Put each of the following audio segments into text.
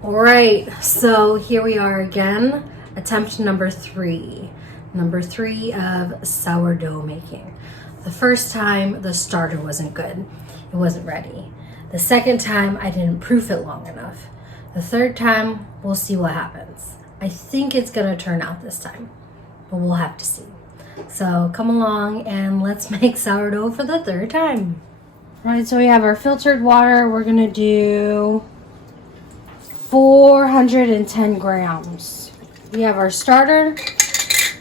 All right, so here we are again, attempt number three of sourdough making. The first time the starter wasn't good, it wasn't ready. The second time I didn't proof it long enough. The third time, we'll see what happens. I think it's gonna turn out this time, but we'll have to see. So come along and let's make sourdough for the third time. All right, so we have our filtered water. We're gonna do 410 grams. We have our starter.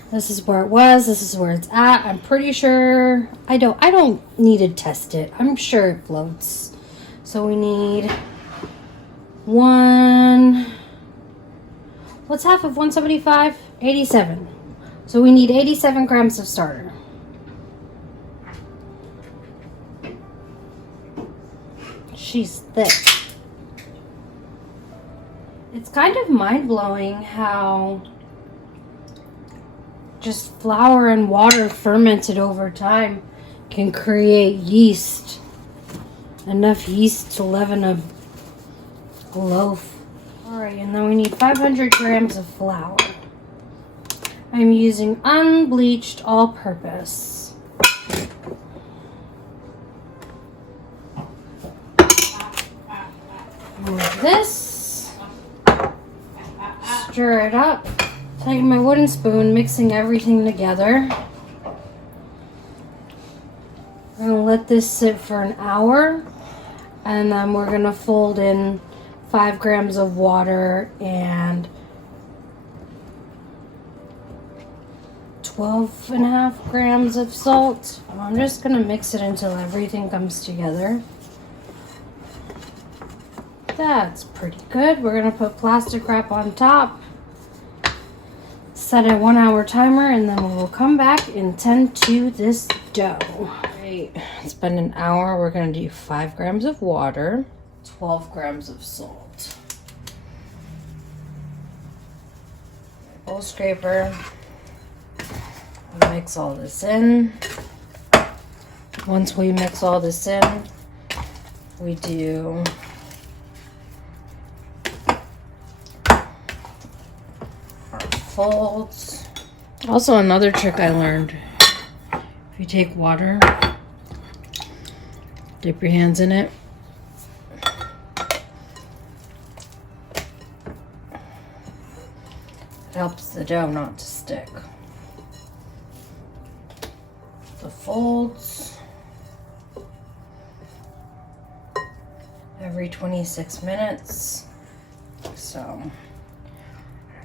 This is where it was. This is where it's at. I'm pretty sure I don't need to test it. I'm sure it floats. So we need what's half of 175? 87. So we need 87 grams of starter. She's thick. It's kind of mind-blowing how just flour and water fermented over time can create yeast. Enough yeast to leaven a loaf. Alright, and then we need 500 grams of flour. I'm using unbleached all-purpose. Move this. Stir it up. Taking my wooden spoon, mixing everything together. I'm gonna let this sit for an hour, and then we're gonna fold in 5 grams of water and 12.5 grams of salt. I'm just gonna mix it until everything comes together. That's pretty good. We're gonna put plastic wrap on top. Set a 1 hour timer, and then we will come back and tend to this dough. Great. It's been an hour. We're going to do 5 grams of water, 12 grams of salt. Bowl scraper. Mix all this in. Once we mix all this in, we do folds. Also, another trick I learned: if you take water, dip your hands in it, it helps the dough not to stick. The folds every 26 minutes. So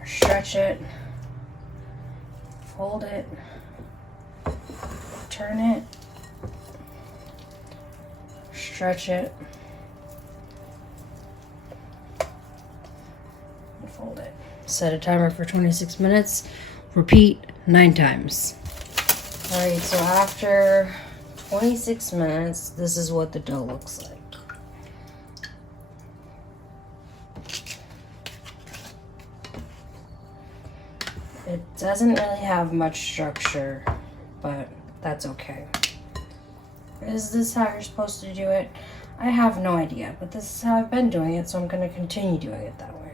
stretch it, fold it, turn it, stretch it, and fold it. Set a timer for 26 minutes. Repeat 9 times. Alright, so after 26 minutes, this is what the dough looks like. It doesn't really have much structure, but that's okay. Is this how you're supposed to do it? I have no idea, but this is how I've been doing it, so I'm going to continue doing it that way.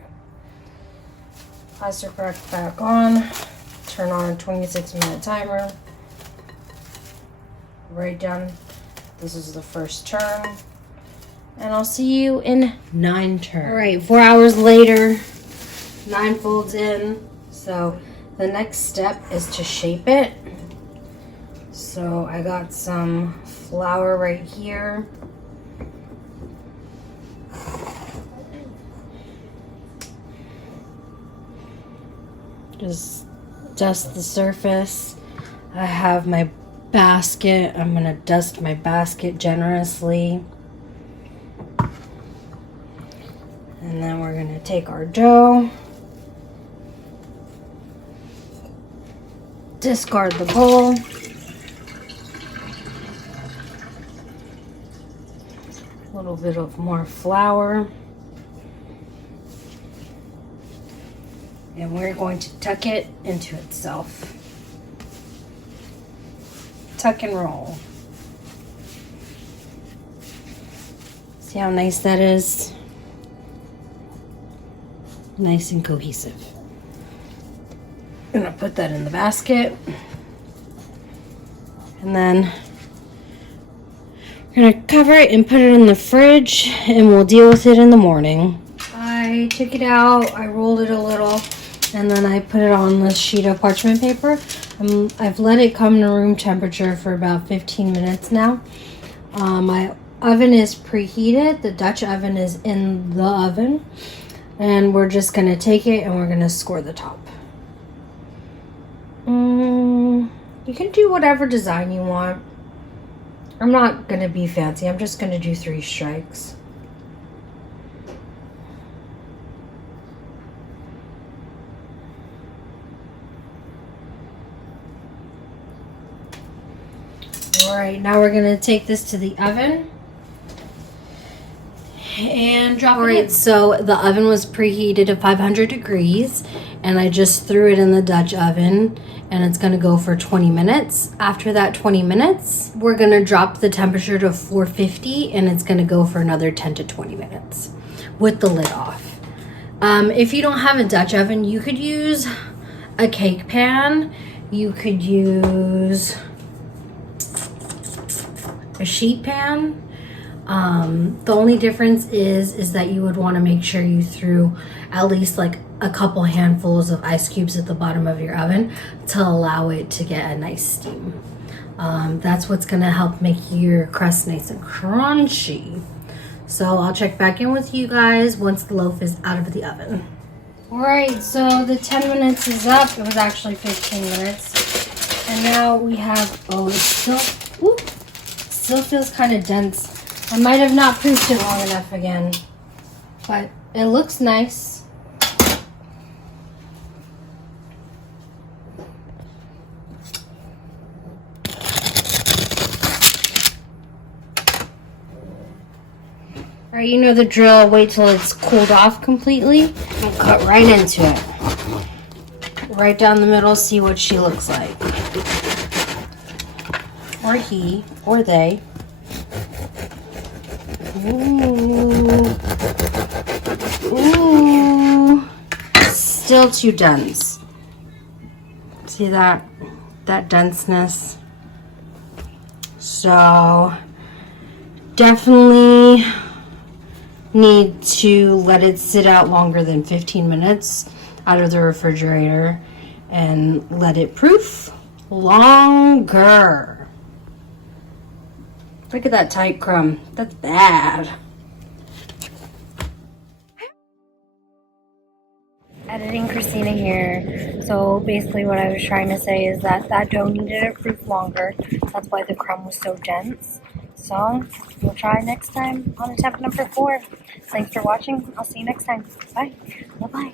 Plastic wrap back on, turn on a 26-minute timer. Write down, this is the first turn, and I'll see you in 9 turns. All right, 4 hours later, 9 folds in, so the next step is to shape it. So I got some flour right here. Just dust the surface. I have my basket. I'm gonna dust my basket generously. And then we're gonna take our dough. Discard the bowl. A little bit of more flour. And we're going to tuck it into itself. Tuck and roll. See how nice that is? nice and cohesive. I'm gonna put that in the basket. And then we're gonna cover it and put it in the fridge, and we'll deal with it in the morning. I took it out, I rolled it a little, and then I put it on this sheet of parchment paper. I've let it come to room temperature for about 15 minutes now. My oven is preheated. The Dutch oven is in the oven. And we're just going to take it and we're going to score the top. You can do whatever design you want. I'm not going to be fancy. I'm just going to do 3 strikes. Alright, now we're going to take this to the oven and drop it in. So the oven was preheated to 500 degrees, and I just threw it in the Dutch oven, and it's going to go for 20 minutes. After that 20 minutes, we're going to drop the temperature to 450, and it's going to go for another 10 to 20 minutes with the lid off. If you don't have a Dutch oven, you could use a cake pan. You could use a sheet pan. The only difference is that you would want to make sure you threw at least like a couple handfuls of ice cubes at the bottom of your oven to allow it to get a nice steam. That's what's going to help make your crust nice and crunchy. So I'll check back in with you guys once the loaf is out of the oven. Alright, so the 10 minutes is up. It was actually 15 minutes. And now we have, oh, it's still feels kind of dense. I might have not proofed it long enough again, but it looks nice. Alright, you know the drill. Wait till it's cooled off completely and cut right into it. Right down the middle, see what she looks like. Or he, or they. Ooh. Ooh. Still too dense. See that denseness? So definitely need to let it sit out longer than 15 minutes out of the refrigerator and let it proof longer. Look at that tight crumb. That's bad. Editing Christina here. So basically what I was trying to say is that dough needed to proof longer. That's why the crumb was so dense. So we'll try next time on attempt number 4. Thanks for watching. I'll see you next time. Bye. Bye-bye.